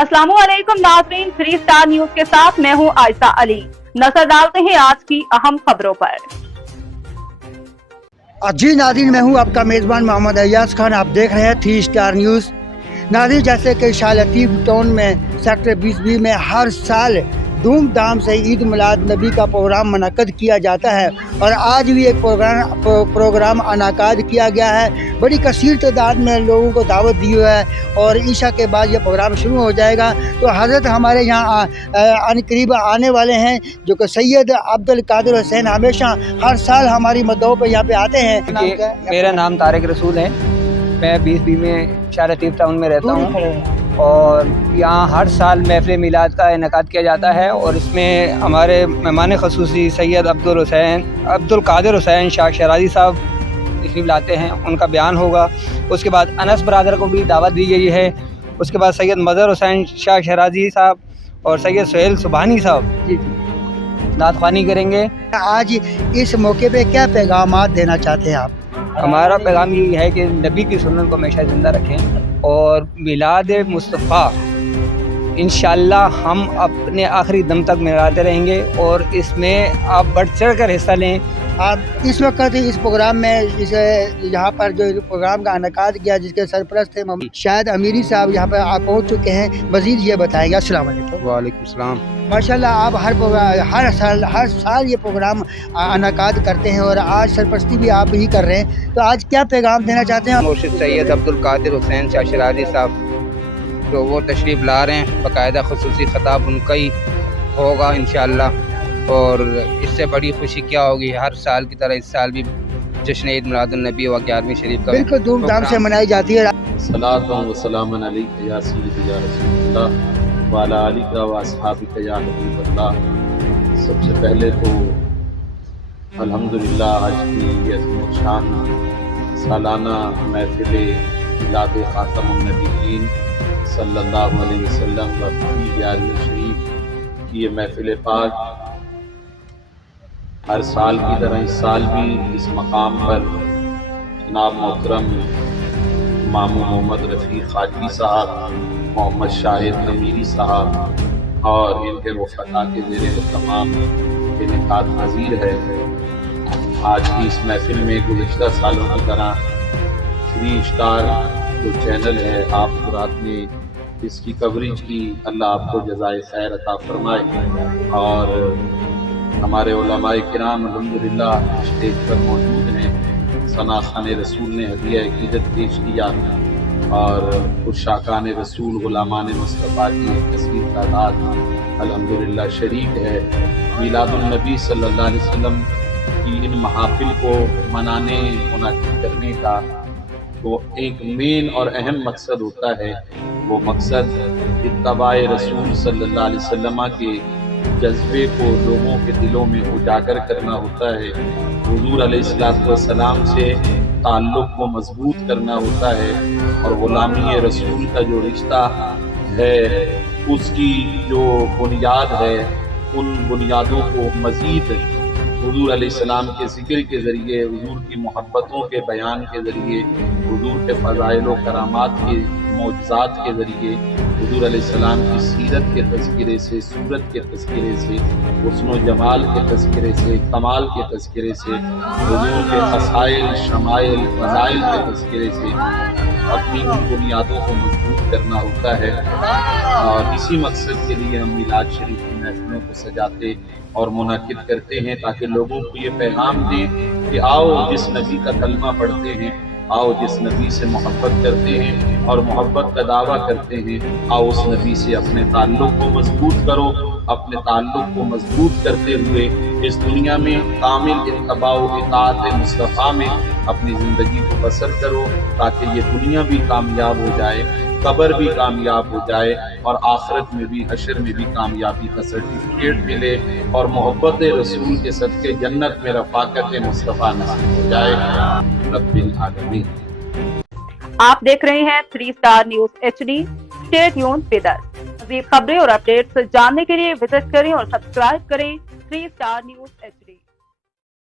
अस्सलामुअलैकुम नाज़रीन, 3 star news के साथ मैं हूं आयशा अली। नजर डालते हैं आज की अहम खबरों पर। जी नाज़रीन, मैं हूं आपका मेज़बान मोहम्मद अय्याज खान। आप देख रहे हैं 3 स्टार न्यूज़। नाज़रीन, जैसे कि शाह लतीफ़ टाउन में सेक्टर 20B में हर साल धूमधाम से ईद मिलाद नबी का प्रोग्राम मुनक्कद किया जाता है और आज भी एक प्रोग्राम अनाकाद किया गया है। बड़ी कसीर तादाद में लोगों को दावत दी हुई है और ईशा के बाद ये प्रोग्राम शुरू हो जाएगा। तो हज़रत हमारे यहाँ अनकरीब आने वाले हैं जो कि सैयद अब्दुल कादिर हुसैन हमेशा हर साल हमारी मददों पर यहाँ पे आते हैं। मेरा नाम तारिक रसूल है। मैं 20B में शाह लतीफ़ टाउन में रहता हूँ और यहाँ हर साल महफ़िल मिलाद का इनेकाद किया जाता है और इसमें हमारे मेहमान ख़ुसूसी सैयद अब्दुल कादिर हुसैन शाह शराजी साहब तशरीफ़ लाते हैं। उनका बयान होगा। उसके बाद अनस बरादर को भी दावत दी गई है। उसके बाद सैयद मज़हर हुसैन शाह शराजी साहब और सैयद सुहेल सुबहानी साहब नात ख़्वानी करेंगे। आज इस मौके पे क्या पैगाम देना चाहते हैं आप? हमारा पैगाम यही है कि नबी की सुन्नत को हमेशा ज़िंदा रखें और मिलाद मुस्तफ़ा इंशाअल्लाह हम अपने आखिरी दम तक मनाते रहेंगे और इसमें आप बढ़ चढ़ कर हिस्सा लें। आप इस वक्त इस प्रोग्राम में यहाँ पर जो प्रोग्राम का इनेकाद किया जिसके सरपरस्त थे शायद अमीरी साहब यहाँ पर आप पहुँच चुके हैं। मज़ीद ये बताएंगे। अस्सलाम वालेकुम। वालेकुम सलाम। माशाल्लाह, आप हर साल ये प्रोग्राम इनेकाद करते हैं और आज सरपरस्ती भी आप ही कर रहे हैं। तो आज क्या पैगाम देना चाहते हैं? मुर्शिद सैयद अब्दुल कादिर हुसैन शाह शराजी साहब जो वो तशरीफ़ ला रहे हैं, बाकायदा ख़ुसूसी ख़िताब उनका ही होगा इंशाअल्लाह। और इससे बड़ी खुशी क्या होगी, हर साल की तरह इस साल भी जश्न ईद मिलादुन नबी व 11वीं शरीफ का बिल्कुल धूमधाम से मनाई जाती है। सलातुन व सलामुन अलैका या सय्यदी या रसूलल्लाह व अला आलिका व अस्हाबिका या हबीबल्लाह। सबसे पहले तो अल्हम्दुलिल्लाह आज की ये शान सालाना महफिल मिलाद ख़ातमुन नबीयीन सल्लल्लाहु अलैहि वसल्लम व 11वीं शरीफ की ये महफिल पाक हर साल की तरह इस साल भी इस मकाम पर जनाब मोहतरम मामू मोहम्मद रफ़ीक हाजी साहब, मोहम्मद शाहिद अमीरी साहब और इनके वफ़दा के ज़ेरे तमाम इनेकाद हाज़िर है। आज की इस महफिल में गुज़िश्ता सालों की तरह 3 स्टार जो चैनल है आप रात में इसकी कवरेज की। अल्लाह आपको जज़ाए खैर अता फरमाए। और हमारे उलमाए किराम अल्हम्दुलिल्लाह स्टेज पर मौजूद हैं। सना खान रसूल ने हदिया अक़ीदत पेश किया और कुछ शाकान रसूल गुलामान मुस्तफ़ा की कसीर तादाद अल्हम्दुलिल्लाह शरीक है। मिलादुन नबी सल्लल्लाहु अलैहि वसल्लम की इन महाफिल को मनाने मुनाकिद करने का तो एक मेन और अहम मकसद होता है। वो मकसद इत्तबाए रसूल सल्लल्लाहु अलैहि वसल्लम के जज्बे को लोगों के दिलों में उजागर करना होता है। हुजूर अलैहिस्सलाम से ताल्लुक़ को मजबूत करना होता है और ग़ुलामी रसूल का जो रिश्ता है उसकी जो बुनियाद है उन बुनियादों को मज़ीद हुजूर अलैहिस्सलाम के ज़िक्र के ज़रिए, हुजूर की मोहब्बतों के बयान के ज़रिए, हुजूर के फ़ज़ाइल व करामात के मौजज़ात के ज़रिए, हुजूर अलैहिस्सलाम की सीरत के तज़किरे से, सूरत के तज़किरे से, हुस्न व जमाल के तज़किरे से, कमाल के तज़किरे से, हुजूर के ख़साइल, शमाइल, फ़ज़ाइल के तज़किरे से अपनी उन बुनियादों को मजबूत करना होता है। और इसी मकसद के लिए हम मिलाद शरीफ की महफिलों को सजाते और मुनाकिद करते हैं ताकि लोगों को ये पैगाम दें कि आओ जिस नबी का कलमा पढ़ते हैं, आओ जिस नबी से मोहब्बत करते हैं और मोहब्बत का दावा करते हैं, आओ उस नबी से अपने ताल्लुक़ को मजबूत करो। अपने ताल्लुक़ को मजबूत करते हुए इस दुनिया में कामिल इत्तबा व इताअत मुस्तफ़ा में अपनी ज़िंदगी को बसर करो ताकि ये दुनिया भी कामयाब हो जाए, कब्र भी कामयाब हो जाए और आखिरत में भी, हशर में भी कामयाबी का सर्टिफिकेट मिले और मोहब्बत रसूल के सदक़े जन्नत में रफ़ाक़त मुस्तफ़ा नसीब हो जाए। रब्बिल आलमीन। आप देख रहे हैं 3 star news HD। Stay tuned with us. मज़ीद खबरें और अपडेट्स जानने के लिए विजिट करें और सब्सक्राइब करें 3 स्टार न्यूज HD।